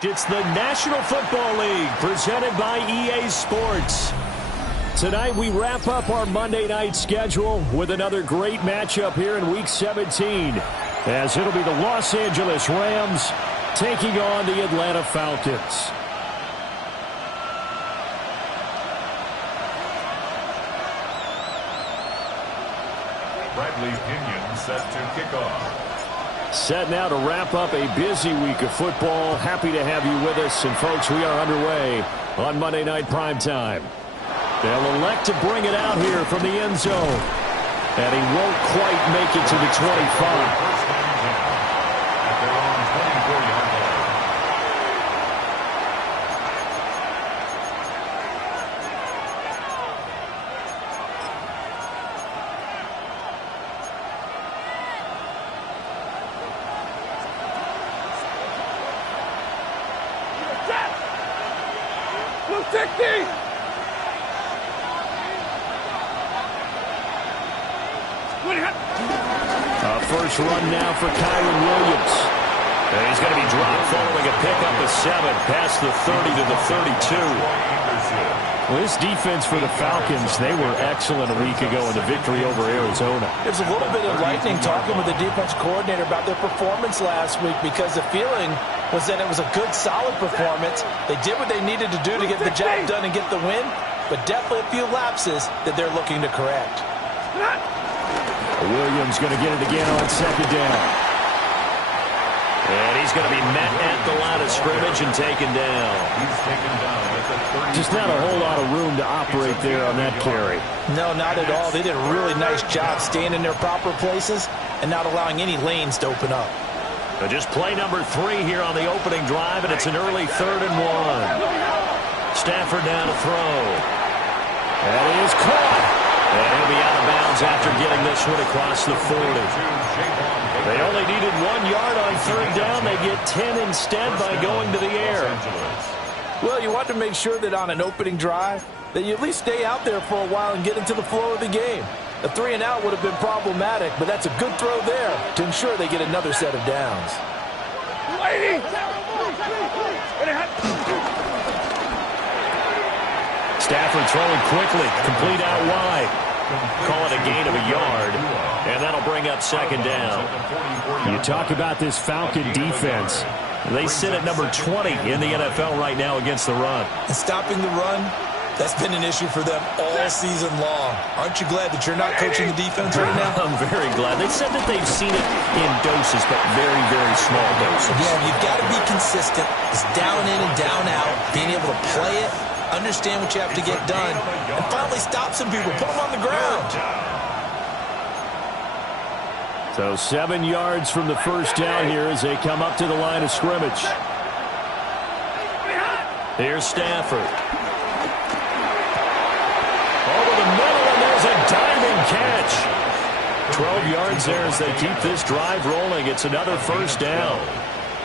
It's the National Football League presented by EA Sports. Tonight we wrap up our Monday night schedule with another great matchup here in Week 17, as it'll be the Los Angeles Rams taking on the Atlanta Falcons. Bradley Pinion set to kick off. Set now to wrap up a busy week of football. Happy to have you with us. And, folks, we are underway on Monday Night Primetime. They'll elect to bring it out here from the end zone. And he won't quite make it to the 25. First run now for Kyron Williams. And he's going to be dropped following a pickup of 7 past the 30 to the 32. Well, this defense for the Falcons, they were excellent a week ago in the victory over Arizona. It's a little bit enlightening talking with the defense coordinator about their performance last week, because the feeling was that it was a good, solid performance. They did what they needed to do to get the job done and get the win, but definitely a few lapses that they're looking to correct. Williams going to get it again on second down. And he's going to be met at the line of scrimmage and taken down. He's taken down at the 30. Just not a whole lot of room to operate there on that carry. No, not at all. They did a really nice job staying in their proper places and not allowing any lanes to open up. Just play number 3 here on the opening drive, and it's an early 3rd and 1. Stafford down to throw. That is caught. And he'll be out of bounds after getting this one across the 40. They only needed 1 yard on 3rd down. They get 10 instead by going to the air. Well, you want to make sure that on an opening drive that you at least stay out there for a while and get into the flow of the game. A 3 and out would have been problematic, but that's a good throw there to ensure they get another set of downs. Stafford throwing quickly, complete out wide. Call it a gain of a yard, and that'll bring up 2nd down. You talk about this Falcon defense. They sit at number 20 in the NFL right now against the run. And stopping the run, that's been an issue for them all season long. Aren't you glad that you're not coaching the defense right now? I'm very glad. They said that they've seen it in doses, but very, very small doses. Yeah, you've got to be consistent. It's down in and down out, being able to play it, understand what you have to get done, and finally stop some people, put them on the ground. So 7 yards from the first down here as they come up to the line of scrimmage. Here's Stafford. Over the middle, and there's a diving catch. 12 yards there as they keep this drive rolling. It's another first down.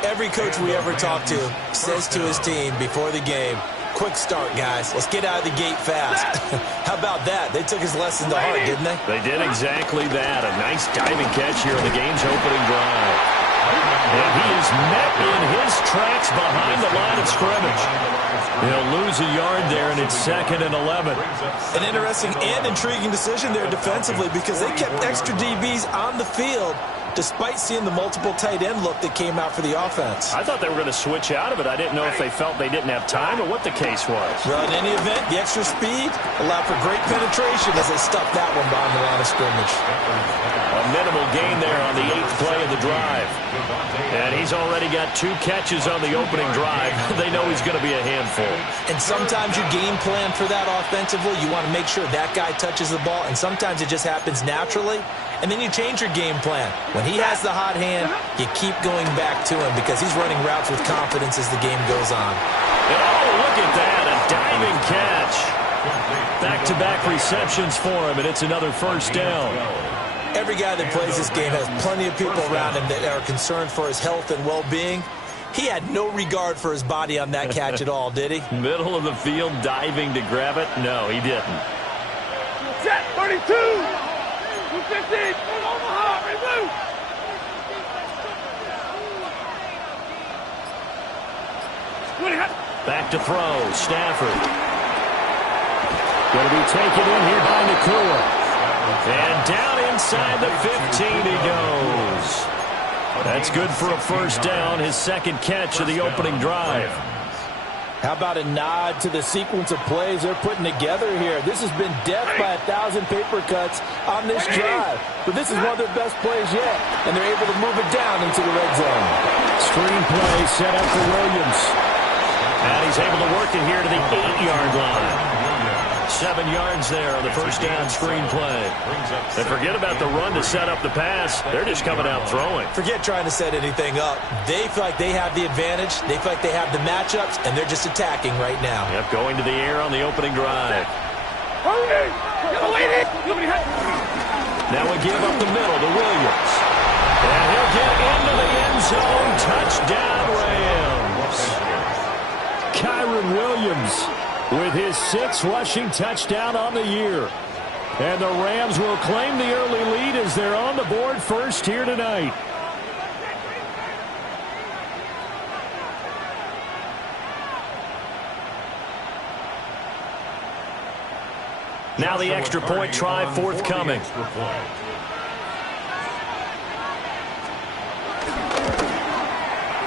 Every coach we ever talk to says to his team before the game, quick start, guys. Let's get out of the gate fast. How about that? They took his lesson to heart, didn't they? They did exactly that. A nice diving catch here in the game's opening drive. And he is met in his tracks behind the line of scrimmage. He'll lose a yard there, and it's 2nd and 11. An interesting and intriguing decision there defensively, because they kept extra DBs on the field despite seeing the multiple tight end look that came out for the offense. I thought they were going to switch out of it. I didn't know if they felt they didn't have time or what the case was. Well, in any event, the extra speed allowed for great penetration as they stuffed that one behind the line of scrimmage. A minimal gain there on the 8th play of the drive. And he's already got 2 catches on the opening drive. They know he's going to be a handful. And sometimes you game plan for that offensively. You want to make sure that guy touches the ball, and sometimes it just happens naturally. And then you change your game plan. When he has the hot hand, you keep going back to him because he's running routes with confidence as the game goes on. And oh, look at that, a diving catch. Back-to-back receptions for him, and it's another first down. Every guy that plays this game has plenty of people around him that are concerned for his health and well-being. He had no regard for his body on that catch at all, did he? Middle of the field, diving to grab it? No, he didn't. Set 32! 250! Omaha, remove! Back to throw. Stafford. Going to be taken in here by Nakua. And down inside the 15 he goes. That's good for a first down, his second catch of the opening drive. How about a nod to the sequence of plays they're putting together here? This has been death by 1,000 paper cuts on this drive. But this is one of their best plays yet, and they're able to move it down into the red zone. Screen play set up for Williams. And he's able to work it here to the 8-yard line. 7 yards there on the first down screen play. And forget about the run to set up the pass. They're just coming out throwing. Forget trying to set anything up. They feel like they have the advantage. They feel like they have the matchups, and they're just attacking right now. Yep, going to the air on the opening drive. Now we give up the middle to Williams. And he'll get into the end zone. Touchdown, Rams. Kyron Williams with his 6th rushing touchdown on the year. And the Rams will claim the early lead as they're on the board first here tonight. Now the extra point try forthcoming.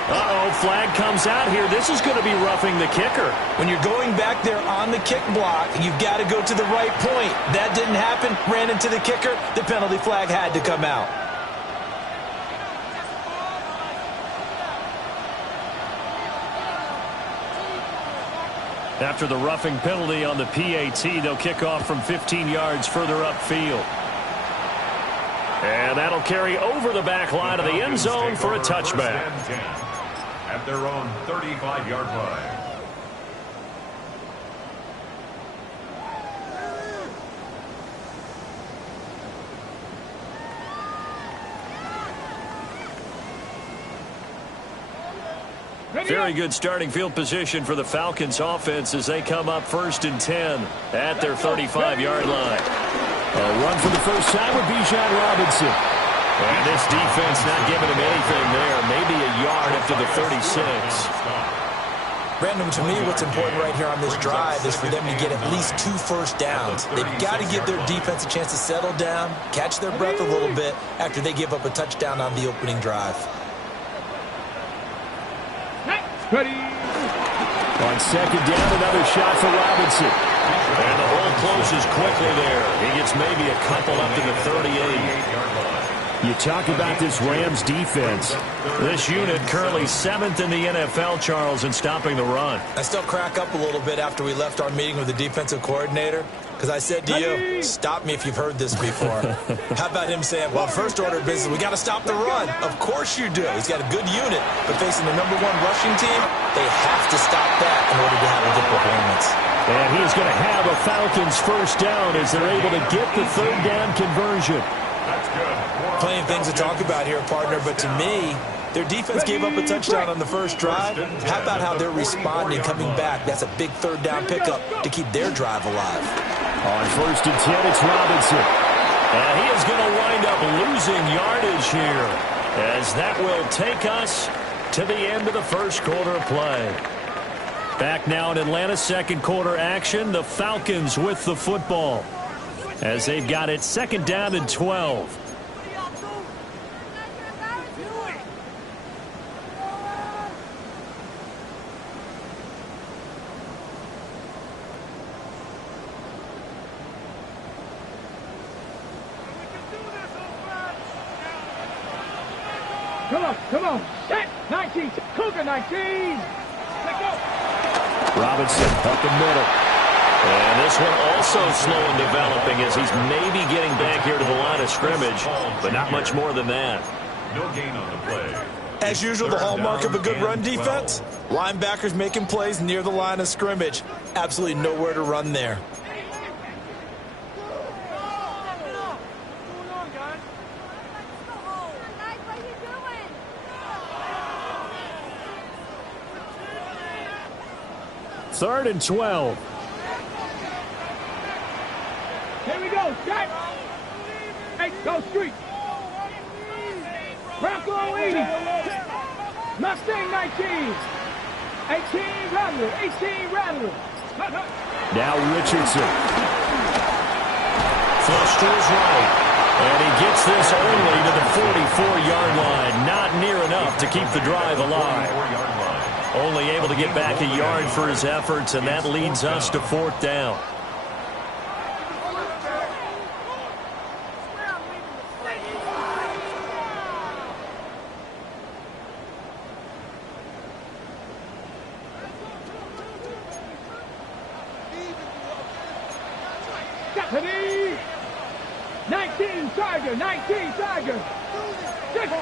Uh-oh, flag comes out here. This is going to be roughing the kicker. When you're going back there on the kick block, you've got to go to the right point. That didn't happen. Ran into the kicker. The penalty flag had to come out. After the roughing penalty on the PAT, they'll kick off from 15 yards further upfield. And that'll carry over the back line of the end zone for a touchback. At their own 35-yard line. Very good starting field position for the Falcons offense as they come up 1st and 10 at their 35-yard line. A run for the first time with Bijan Robinson. And this defense not giving him anything there. Maybe a yard after the 36. Brandon, to me, what's important right here on this drive is for them to get at least 2 first downs. They've got to give their defense a chance to settle down, catch their breath a little bit after they give up a touchdown on the opening drive. Ready. On 2nd down, another shot for Robinson. And the hole closes quickly there. He gets maybe a couple up to the 38. You talk about this Rams defense. This unit currently 7th in the NFL, Charles, in stopping the run. I still crack up a little bit after we left our meeting with the defensive coordinator because I said to you, stop me if you've heard this before. How about him saying, well, first order of business, we got to stop the run. Of course you do. He's got a good unit, but facing the #1 rushing team, they have to stop that in order to have a good performance. And he's going to have a Falcons first down as they're able to get the 3rd down conversion. That's good. Plenty of things to talk about here, partner, but to me, their defense gave up a touchdown on the first drive. How about how they're responding, coming back? That's a big 3rd down pickup to keep their drive alive. On 1st and 10, it's Robinson. And he is going to wind up losing yardage here as that will take us to the end of the first quarter of play. Back now in Atlanta's second quarter action, the Falcons with the football as they've got it 2nd down and 12. Come on. Set 19. Cougar 19. Let go. Robinson up the middle. And this one also slow in developing as he's maybe getting back here to the line of scrimmage, but not much more than that. No gain on the play. As usual, the hallmark of a good run defense, linebackers making plays near the line of scrimmage. Absolutely nowhere to run there. 3rd and 12. Here we go, set. Hey, go street. Bronco 80. Mustang 19. 18 Rattler. 18 Rattler. Now Richardson. Flush to his right. And he gets this only to the 44-yard line. Not near enough to keep the drive alive. Only able to get back a yard for his efforts, and that leads us to 4th down. Stephanie! 19 Tiger, 19 Tiger.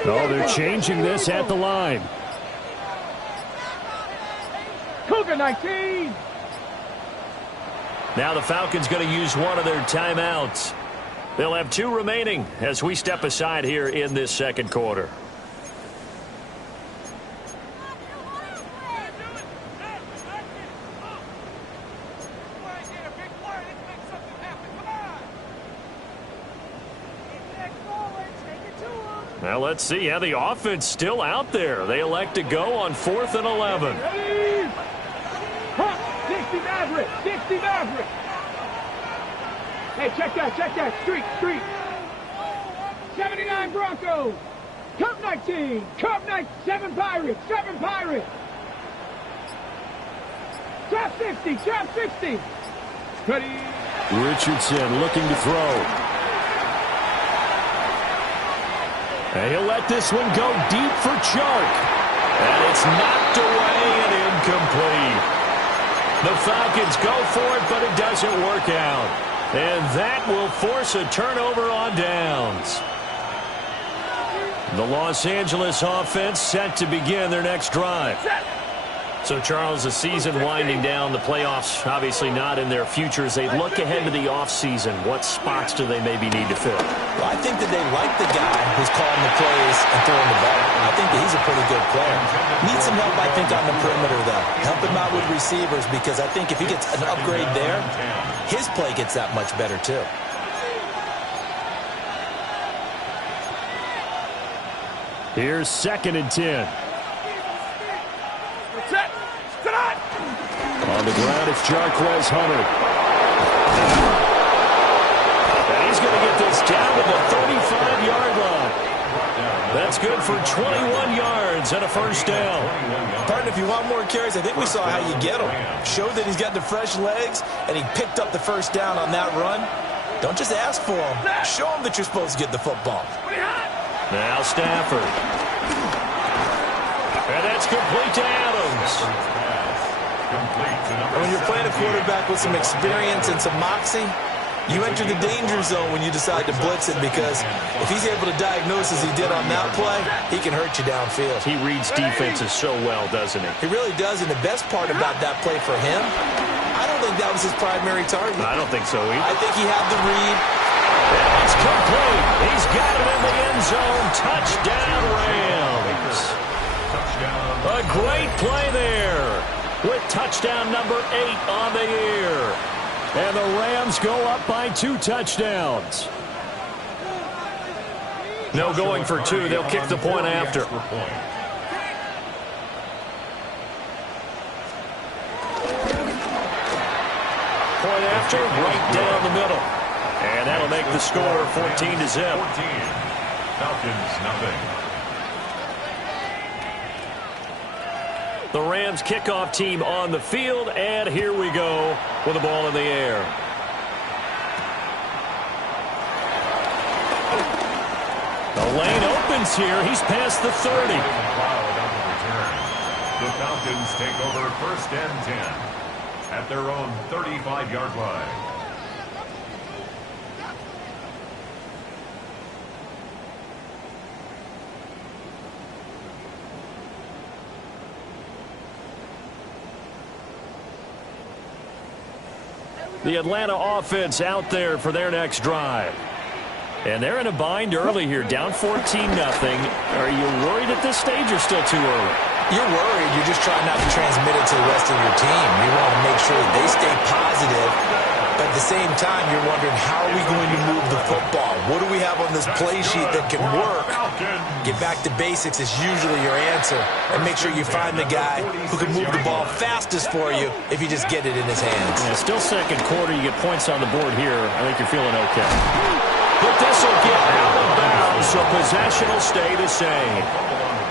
Oh, they're changing this at the line. Cougar 19. Now the Falcons going to use one of their timeouts. They'll have 2 remaining as we step aside here in this second quarter. Now let's see how the offense still out there. They elect to go on 4th and 11. Ready? Huh, 60 Maverick, 60 Maverick. Hey, check that, street. 79 Broncos. Cup 19, Cup 9, 7 Pirates, 7 Pirates. Trap 60. Ready? Richardson looking to throw. And he'll let this one go deep for Chark. And it's knocked away and incomplete. The Falcons go for it, but it doesn't work out. And that will force a turnover on downs. The Los Angeles offense set to begin their next drive. So, Charles, the season winding down, the playoffs obviously not in their future. As they look ahead to the offseason, what spots do they maybe need to fill? Well, I think that they like the guy who's calling the plays and throwing the ball. I think that he's a pretty good player. Needs some help, I think, on the perimeter, though. Help him out with receivers, because I think if he gets an upgrade there, his play gets that much better, too. Here's 2nd and 10. On the ground, it's Jarquez Hunter. And he's going to get this down to the 35-yard line. That's good for 21 yards and a first down. Partner, if you want more carries, I think we saw how you get him. Showed that he's got the fresh legs, and he picked up the first down on that run. Don't just ask for him. Show him that you're supposed to get the football. Now Stafford. And that's complete to Adams. When you're playing a quarterback with some experience and some moxie, you enter the danger zone when you decide to blitz it, because if he's able to diagnose as he did on that play, he can hurt you downfield. He reads defenses so well, doesn't he? He really does, and the best part about that play for him, I don't think that was his primary target. I don't think so either. I think he had the read. And it's complete. He's got it in the end zone. Touchdown, Rams. A great play there, with touchdown number 8 on the year. And the Rams go up by 2 touchdowns. No going for 2. They'll kick the point after. Point after, right down the middle. And that'll make the score 14-0. Falcons, nothing. The Rams kickoff team on the field, and here we go with the ball in the air. The lane opens here. He's past the 30. The Falcons take over 1st and 10 at their own 35-yard line. The Atlanta offense out there for their next drive. And they're in a bind early here, down 14-0. Are you worried at this stage or still too early? You're worried. You're just trying not to transmit it to the rest of your team. You want to make sure that they stay positive. But at the same time, you're wondering, how are we going to move the football? What do we have on this play sheet that can work? Get back to basics is usually your answer. And make sure you find the guy who can move the ball fastest for you if you just get it in his hands. Yeah, still second quarter. You get points on the board here. I think you're feeling okay. But this will get out of bounds, so possession will stay the same.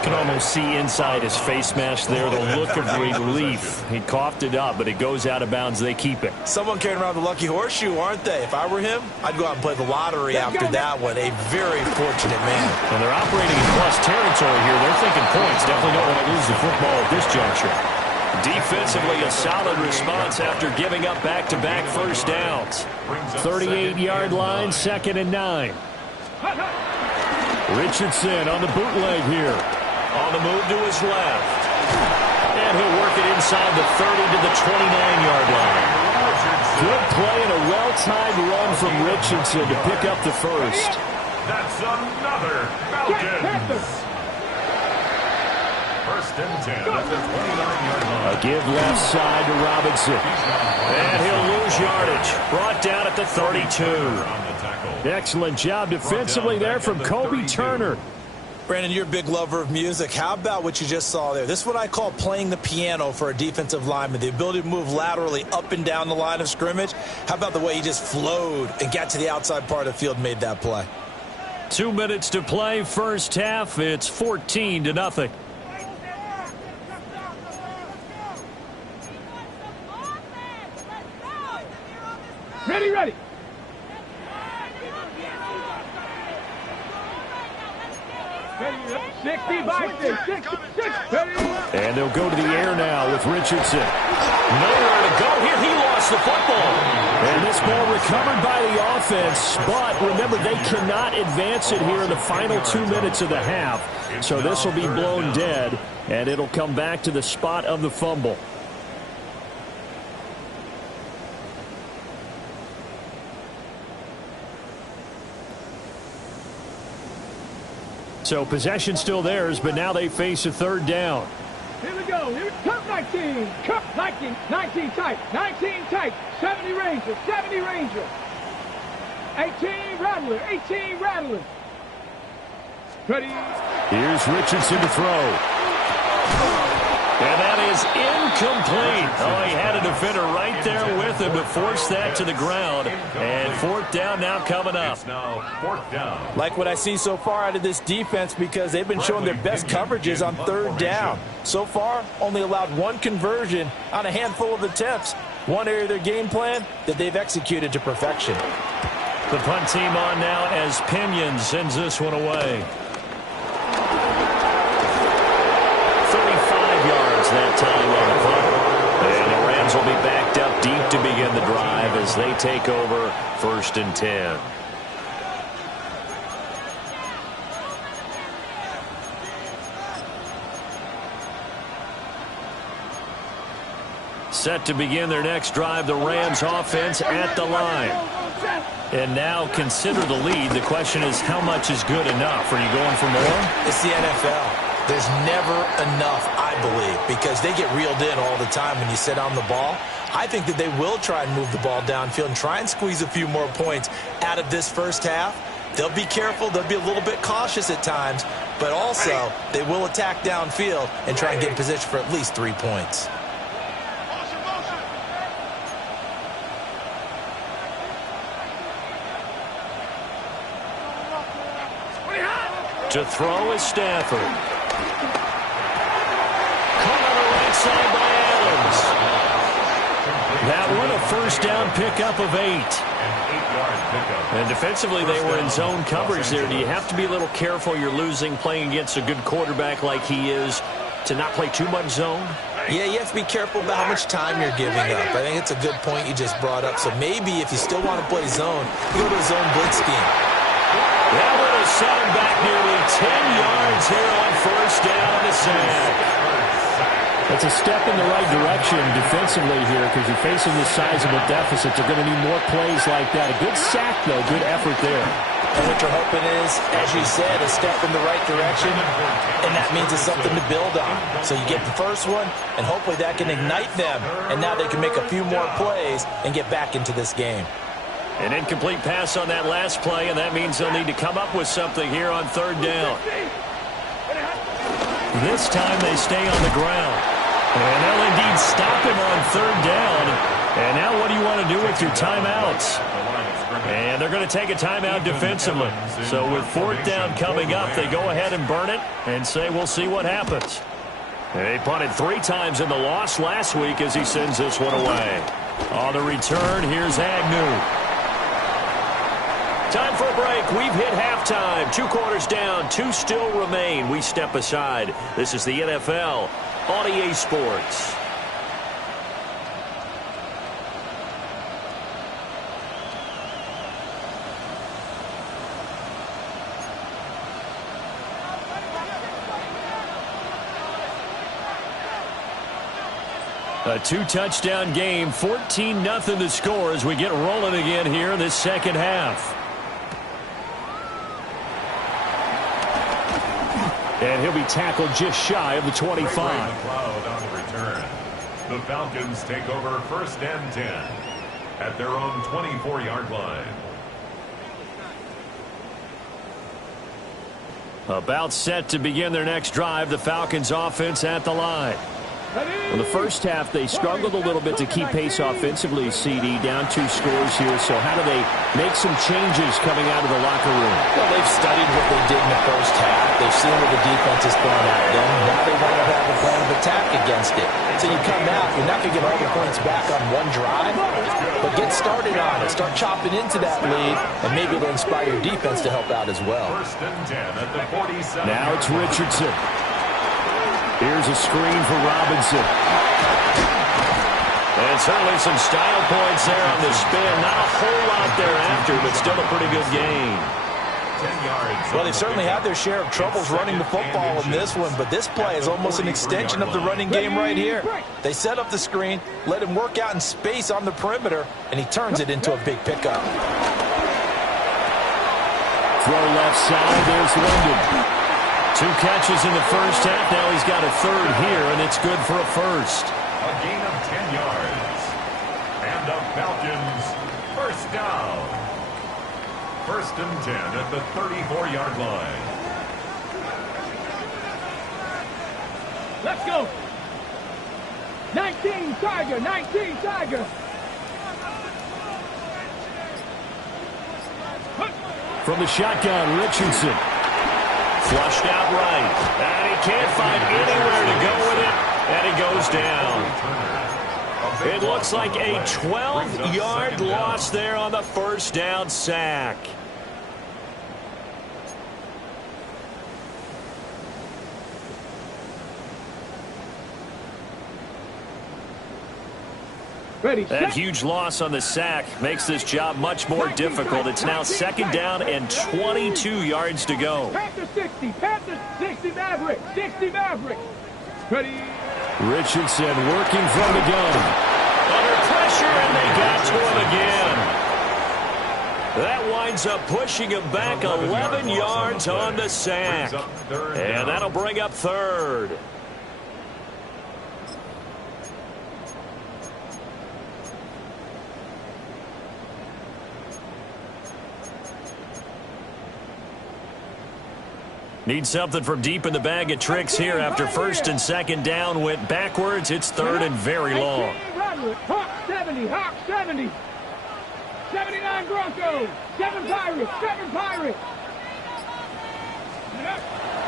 You can almost see inside his face mask there the look of relief. He coughed it up, but it goes out of bounds. They keep it. Someone carrying around the lucky horseshoe, aren't they? If I were him, I'd go out and play the lottery after that one. A very fortunate man. And they're operating in plus territory here. They're thinking points. Definitely don't want to lose the football at this juncture. Defensively, a solid response after giving up back-to-back first downs. 38-yard line, 2nd and 9. Richardson on the bootleg here. On the move to his left. And he'll work it inside the 30 to the 29-yard line. Good play and a well-timed run from Richardson to pick up the first. That's another Falcons. 1st and 10 at the 29-yard line. A give left side to Robinson. And he'll lose yardage. Brought down at the 32. Excellent job defensively there from Kobe Turner. Brandon, you're a big lover of music. How about what you just saw there? This is what I call playing the piano for a defensive lineman. The ability to move laterally up and down the line of scrimmage. How about the way he just flowed and got to the outside part of the field and made that play? 2 minutes to play, first half. It's 14-0. Ready. And they'll go to the air now with Richardson. Nowhere to go here. He lost the football. And this ball recovered by the offense. But remember, they cannot advance it here in the final 2 minutes of the half. So this will be blown dead. And it'll come back to the spot of the fumble. So possession still theirs, but now they face a 3rd down. Here we go. Here Cup 19. Cup 19. 19 tight. 19 tight. 70 Ranger. 70 Ranger. 18 Rattler. 18 Rattler. Ready. Here's Richardson to throw. And that is incomplete. Oh, he had a defender right there with him to force that to the ground. And 4th down now coming up. It's now 4th down. Like what I see so far out of this defense, because they've been showing their best coverages on 3rd down. So far, only allowed 1 conversion on a handful of attempts. One area of their game plan that they've executed to perfection. The punt team on now as Pinion sends this one away. 35 yards that time on the punt. And the Rams will be backed up deep to begin the drive as they take over 1st and 10. Set to begin their next drive, the Rams offense at the line. And now consider the lead. The question is, how much is good enough? Are you going for more? It's the NFL. There's never enough, I believe, because they get reeled in all the time when you sit on the ball. I think that they will try and move the ball downfield and try and squeeze a few more points out of this first half. They'll be careful. They'll be a little bit cautious at times, but also they will attack downfield and try and get in position for at least 3 points. To throw is Stafford. Caught on the right side by Adams. That one a 1st down pickup of 8. And defensively, they were in zone coverage there. Do you have to be a little careful? You're losing playing against a good quarterback like he is to not play too much zone? Yeah, you have to be careful about how much time you're giving up. I think it's a good point you just brought up. So maybe if you still want to play zone, you go to a zone blitz scheme. That one will set him back nearly 10 yards here on 1st down and a sack. It's a step in the right direction defensively here because you're facing this sizable deficit. They're going to need more plays like that. A good sack, though. Good effort there. And what you're hoping is, as you said, a step in the right direction, and that means it's something to build on. So you get the first one, and hopefully that can ignite them, and now they can make a few more plays and get back into this game. An incomplete pass on that last play, and that means they'll need to come up with something here on third down. This time they stay on the ground. And they'll indeed stop him on third down. And now what do you want to do with your timeouts? And they're going to take a timeout defensively. So with fourth down coming up, they go ahead and burn it and say we'll see what happens. They punted 3 times in the loss last week as he sends this one away. On the return, here's Agnew. Time for a break. We've hit halftime. 2 quarters down. 2 still remain. We step aside. This is the NFL on EA Sports. A 2-touchdown game. 14-0 the score as we get rolling again here in this second half. And he'll be tackled just shy of the 25. McLeod on the return. The Falcons take over first and 10 at their own 24-yard line. About set to begin their next drive. The Falcons offense at the line. Well, the first half, they struggled a little bit to keep pace offensively, CD, down 2 scores here. So how do they make some changes coming out of the locker room? Well, they've studied what they did in the first half. They've seen what the defense is throwing at them. Now they want to have a plan of attack against it. So you come out, you're not going to get all the points back on one drive, but get started on it. Start chopping into that lead, and maybe it'll inspire your defense to help out as well. First and 10 at the 47. Now it's Richardson. Here's a screen for Robinson. And certainly some style points there on the spin. Not a whole lot thereafter, but still a pretty good game. 10 yards. Well, they've certainly had their share of troubles running the football in this one, but this play is almost an extension of the running game right here. They set up the screen, let him work out in space on the perimeter, and he turns it into a big pickup. Throw left side. There's London. 2 catches in the first half. Now he's got a third here, and it's good for a first. A gain of 10 yards. And the Falcons first down. First and 10 at the 34-yard line. Let's go. 19 Tiger, 19 Tiger. From the shotgun, Richardson. Flushed out right. And he can't find anywhere to go with it. And he goes down. It looks like a 12-yard loss there on the first down sack. Ready, That huge loss on the sack makes this job much more difficult. It's now second down and 22 yards to go. Panther 60, Panther 60 Maverick, 60 Maverick. Ready. Richardson working from the gun. Under pressure, and they got to him again. That winds up pushing him back 11 yards on the sack. And that'll bring up third. Need something from deep in the bag of tricks here after first and second down went backwards. It's third and very long. Hawk 70, Hawk 70. 79 Broncos, 7 Pirates, 7 Pirates.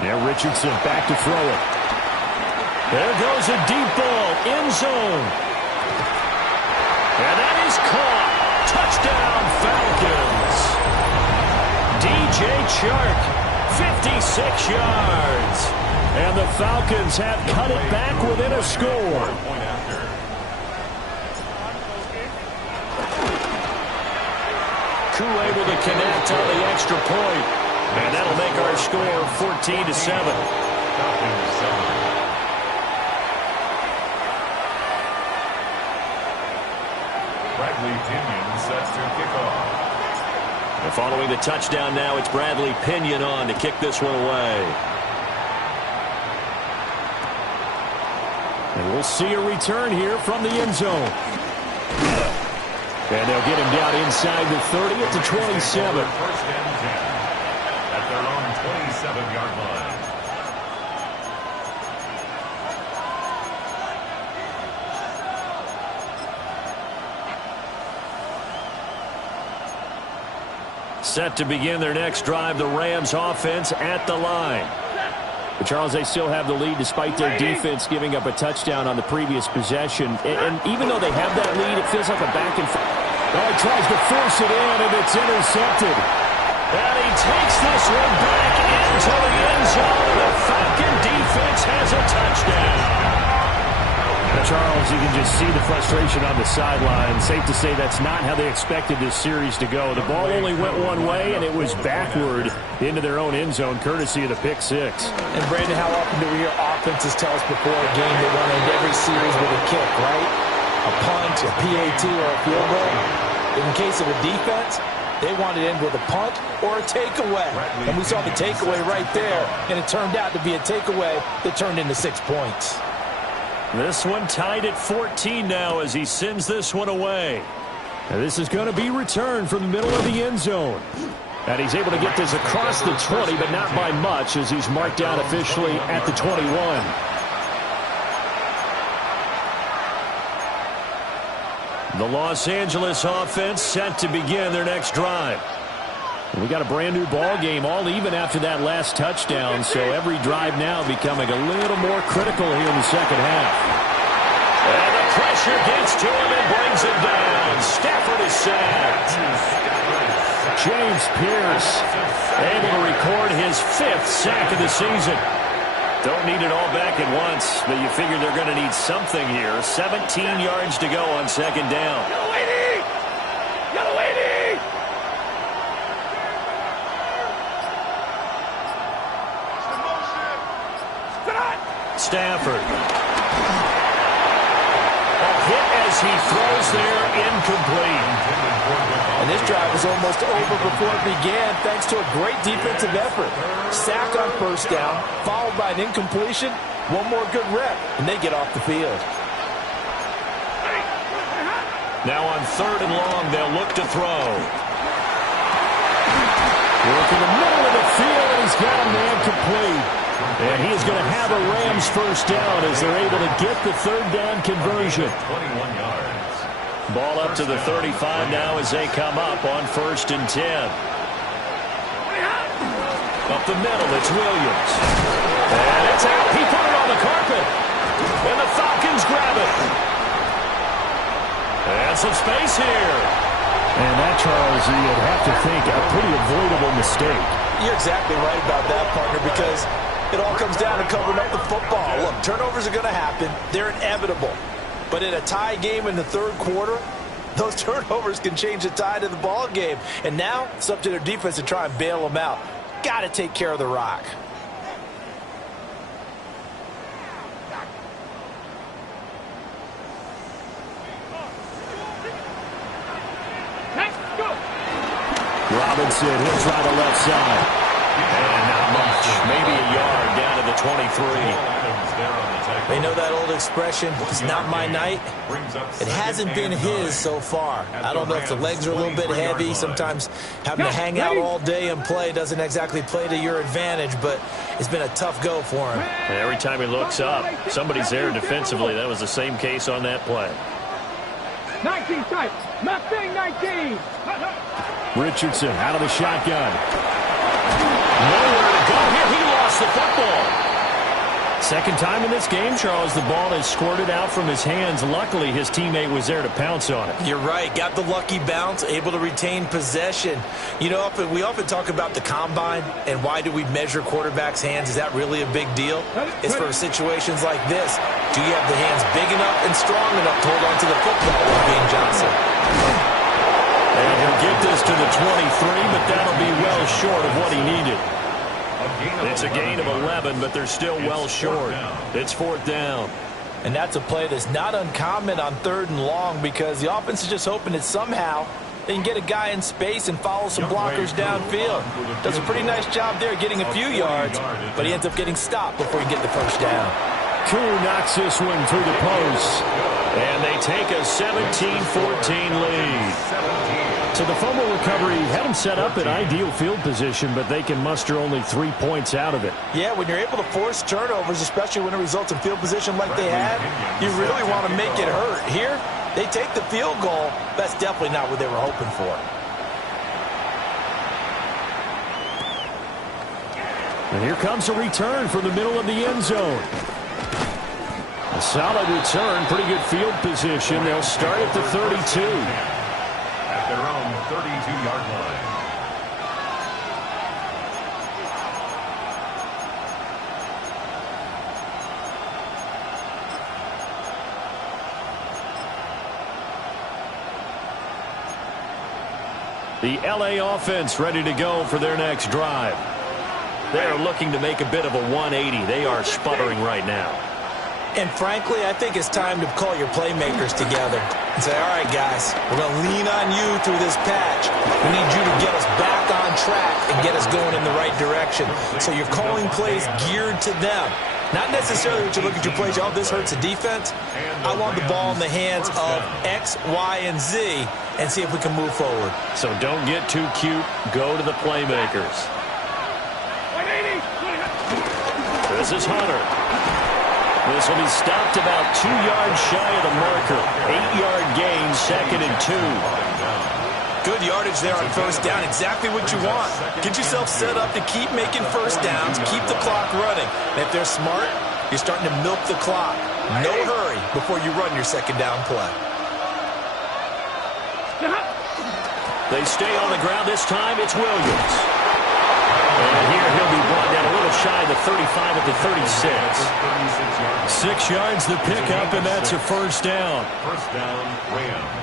Now Richardson back to throw it. There goes a deep ball, end zone. And that is caught. Touchdown Falcons. DJ Chark. 56 yards. And the Falcons have cut it back within a score. Koo able to connect on the extra point. And that'll make our score 14-7. Bradley Pinion set to kick off. And following the touchdown now, it's Bradley Pinion on to kick this one away. And we'll see a return here from the end zone. And they'll get him down inside the 30 at the 27. First and 10 at their own 27-yard line. Set to begin their next drive, the Rams offense at the line. But Charles, they still have the lead despite their defense giving up a touchdown on the previous possession. And even though they have that lead, it feels like a back and forth. Oh, he tries to force it in, and it's intercepted. And he takes this one back into the end zone. The Falcon defense has a touchdown. Charles, you can just see the frustration on the sideline. Safe to say that's not how they expected this series to go. The ball only went one way, and it was backward into their own end zone, courtesy of the pick six. And, Brandon, how often do we hear offenses tell us before a game they want to end every series with a kick, right? A punt, a PAT, or a field goal. In the case of a defense, they want to end with a punt or a takeaway. And we saw the takeaway right there, and it turned out to be a takeaway that turned into 6 points. This one tied at 14 now as he sends this one away. And this is going to be returned from the middle of the end zone. And he's able to get this across the 20, but not by much as he's marked down officially at the 21. The Los Angeles offense set to begin their next drive. We got a brand new ball game, all even after that last touchdown, so every drive now becoming a little more critical here in the second half. And the pressure gets to him and brings it down. Stafford is sacked. James Pierce able to record his 5th sack of the season. Don't need it all back at once, but you figure they're going to need something here. 17 yards to go on second down. Yellow lady! Yellow lady! Stafford. A hit as he throws there, incomplete. And this drive was almost over before it began thanks to a great defensive effort. Sack on first down, followed by an incompletion. One more good rep, and they get off the field. Now on 3rd and long, they'll look to throw. Work in the middle of the field, and he's got a man complete. And he is going to have a Rams first down as they're able to get the 3rd down conversion. 21 yards. Ball up to the 35 now as they come up on 1st and 10. Up the middle, it's Williams. And it's out. He put it on the carpet. And the Falcons grab it. And some space here. And that, Charles, you'd have to think a pretty avoidable mistake. You're exactly right about that, partner, because it all comes down to covering up the football. Look, turnovers are going to happen. They're inevitable. But in a tie game in the 3rd quarter, those turnovers can change the tide of the ball game. And now it's up to their defense to try and bail them out. Got to take care of the rock. Robinson, he'll try the left side. And not much. Maybe a yard down to the 23. They know that old expression, it's not my night. It hasn't been his so far. I don't know if the legs are a little bit heavy. Sometimes having to hang out all day and play doesn't exactly play to your advantage, but it's been a tough go for him. And every time he looks up, somebody's there defensively. That was the same case on that play. 19 tight. Mustang 19. Richardson out of the shotgun. Nowhere to go here. He lost the football. Second time in this game, Charles, the ball has squirted out from his hands. Luckily, his teammate was there to pounce on it. You're right. Got the lucky bounce, able to retain possession. You know, we often talk about the combine and why do we measure quarterbacks' hands. Is that really a big deal? It's for situations like this. Do you have the hands big enough and strong enough to hold on to the football while being Johnson? And he'll get this to the 23, but that'll be well short of what he needed. It's a gain of 11, but they're still well short. It's 4th down. And that's a play that's not uncommon on 3rd and long because the offense is just hoping that somehow they can get a guy in space and follow some blockers downfield. Does a pretty nice job there getting a few yards, but he ends up getting stopped before he gets the first down. Koo knocks this one through the post. And they take a 17-14 lead. So the fumble recovery had them set up in ideal field position, but they can muster only 3 points out of it. Yeah, when you're able to force turnovers, especially when it results in field position like they had, you really want to make it hurt. Here, they take the field goal. That's definitely not what they were hoping for. And here comes a return from the middle of the end zone. A solid return, pretty good field position. They'll start at the 32. At their own 32-yard line. The LA offense ready to go for their next drive. They're looking to make a bit of a 180. They are sputtering right now. And frankly, I think it's time to call your playmakers together and say, all right, guys, we're going to lean on you through this patch. We need you to get us back on track and get us going in the right direction. So you're calling plays geared to them. Not necessarily that you look at your plays, oh, this hurts the defense. I want the ball in the hands of X, Y, and Z and see if we can move forward. So don't get too cute. Go to the playmakers. This is Hunter. This will be stopped about 2 yards shy of the marker. 8-yard gain, 2nd and 2. Good yardage there on first down. Exactly what you want. Get yourself set up to keep making first downs, keep the clock running. And if they're smart, you're starting to milk the clock. No hurry before you run your second down play. They stay on the ground this time. It's Williams. And here he'll be brought down a little shy of the 35 at the 36. 6 yards the pickup, and that's a first down. First down, Rams.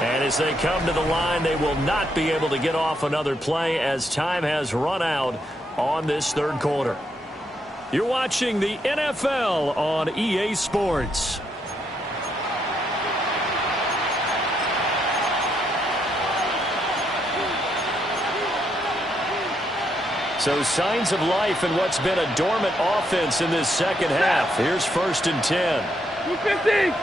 And as they come to the line, they will not be able to get off another play as time has run out on this 3rd quarter. You're watching the NFL on EA Sports. So signs of life in what's been a dormant offense in this second half. Here's 1st and 10. 250.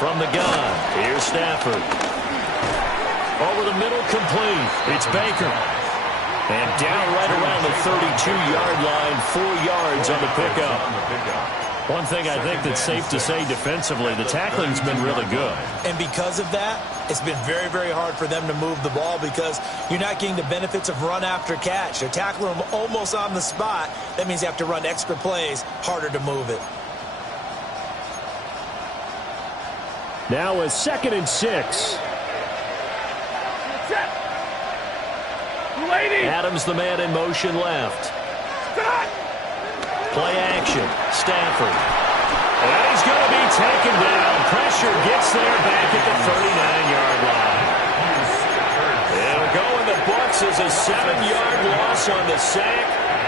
From the gun, here's Stafford. Over the middle, complete. It's Baker. And down right around the 32-yard line, 4 yards on the pickup. One thing I think that's safe to say defensively, the tackling's been really good. And because of that, it's been very, very hard for them to move the ball because you're not getting the benefits of run after catch. They're tackling them almost on the spot. That means you have to run extra plays, harder to move it. Now a 2nd and 6. Adams, the man in motion left. Play action. Stafford. And he's going to be taken down. Pressure gets there back at the 39-yard line. It'll go in the books as a 7-yard loss on the sack.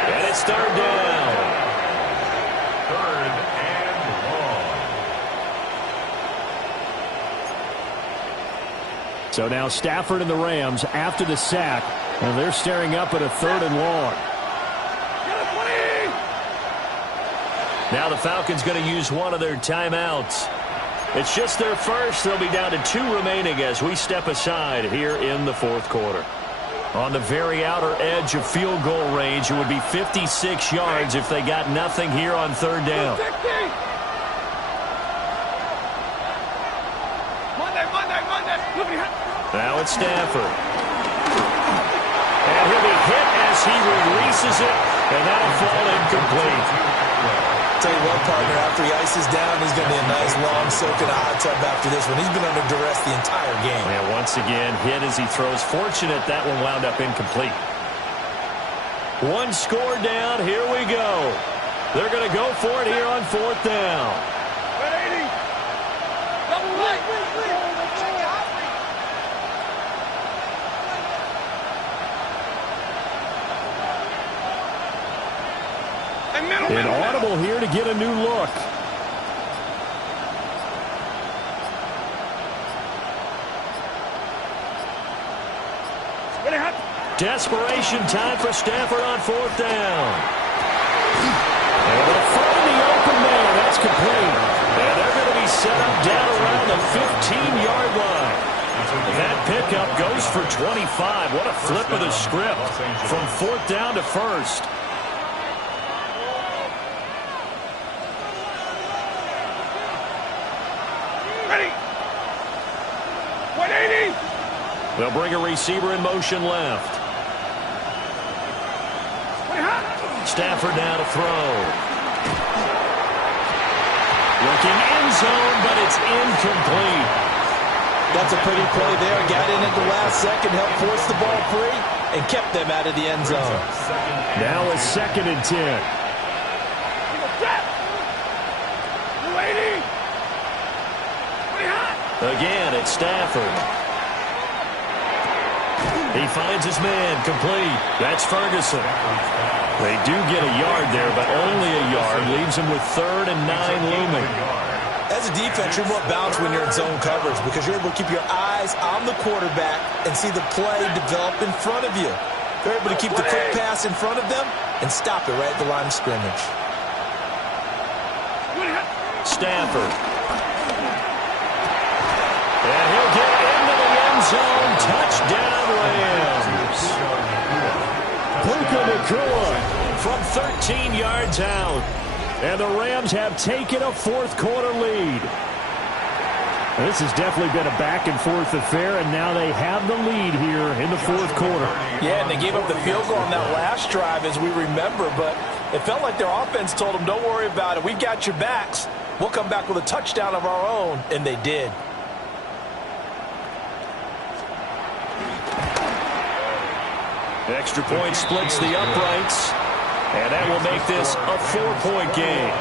And it's 3rd down. 3rd and long. So now Stafford and the Rams after the sack, and they're staring up at a 3rd and long. Now the Falcons going to use one of their timeouts. It's just their first. They'll be down to 2 remaining as we step aside here in the 4th quarter. On the very outer edge of field goal range, it would be 56 yards if they got nothing here on 3rd down. Now it's Stafford. And he'll be hit as he releases it, and that'll fall incomplete. Tell you what, partner, after he ices down, he's going to be a nice long soak in a hot tub after this one. He's been under duress the entire game. And once again, hit as he throws. Fortunate that one wound up incomplete. 1 score down. Here we go. They're going to go for it here on 4th down. An audible here to get a new look. Desperation time for Stafford on 4th down. And they'll find the open man. That's complete. And they're going to be set up down around the 15-yard line. That pickup goes for 25. What a flip of the script from 4th down to 1st. Ready. 180. They'll bring a receiver in motion left. Stafford now to throw. Looking end zone, but it's incomplete. That's a pretty play there. Got in at the last second, helped force the ball free, and kept them out of the end zone. Now it's 2nd and 10. Again, it's Stafford. He finds his man, complete. That's Ferguson. They do get a yard there, but only a yard. Leaves him with 3rd and 9 looming. As a defense, you're more balanced when you're in zone coverage because you're able to keep your eyes on the quarterback and see the play develop in front of you. They're able to keep the quick pass in front of them and stop it right at the line of scrimmage. Stafford. And he'll get into the end zone. Touchdown, Rams. Puka Nacua from 13 yards out. And the Rams have taken a 4th quarter lead. This has definitely been a back-and-forth affair, and now they have the lead here in the 4th quarter. Yeah, and they gave up the field goal on that last drive, as we remember, but it felt like their offense told them, don't worry about it. We've got your backs. We'll come back with a touchdown of our own, and they did. Extra point splits the uprights, and that will make this a 4-point game.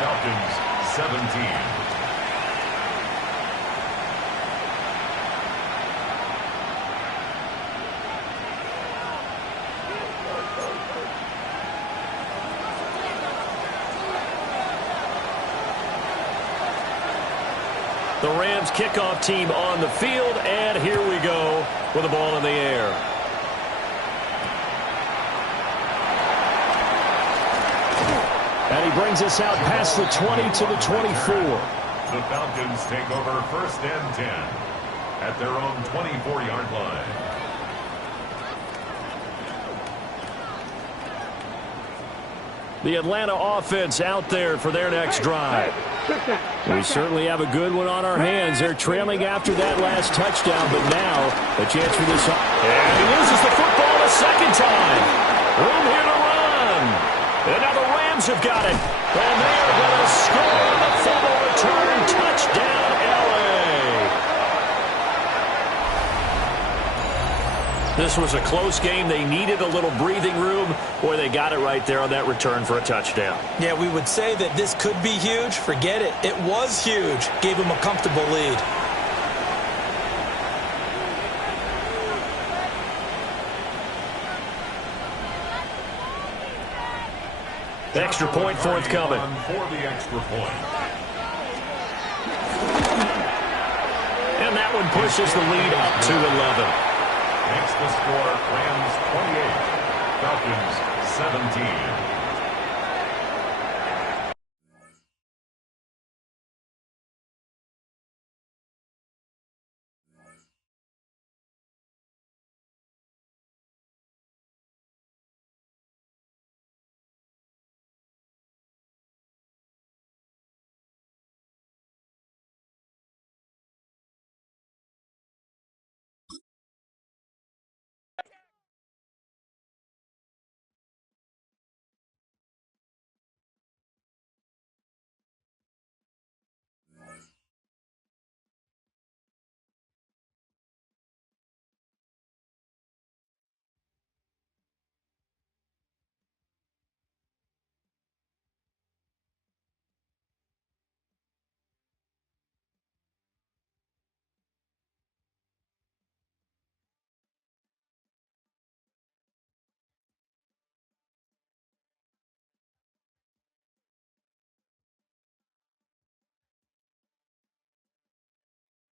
Falcons 17. The Rams kickoff team on the field, and here we go with the ball in the air. And he brings us out past the 20 to the 24. The Falcons take over 1st and 10 at their own 24-yard line. The Atlanta offense out there for their next drive. We certainly have a good one on our hands. They're trailing after that last touchdown, but now a chance for this. And he loses the football a second time. Room here to run. And now the Rams have got it. And they are going to score on the fumble return. Touchdown, L.A. This was a close game. They needed a little breathing room. Boy, they got it right there on that return for a touchdown. Yeah, we would say that this could be huge. Forget it. It was huge. Gave them a comfortable lead. Extra point forthcoming. For the extra point. And that one pushes the lead up to 11. Makes the score Rams 28, Falcons 17.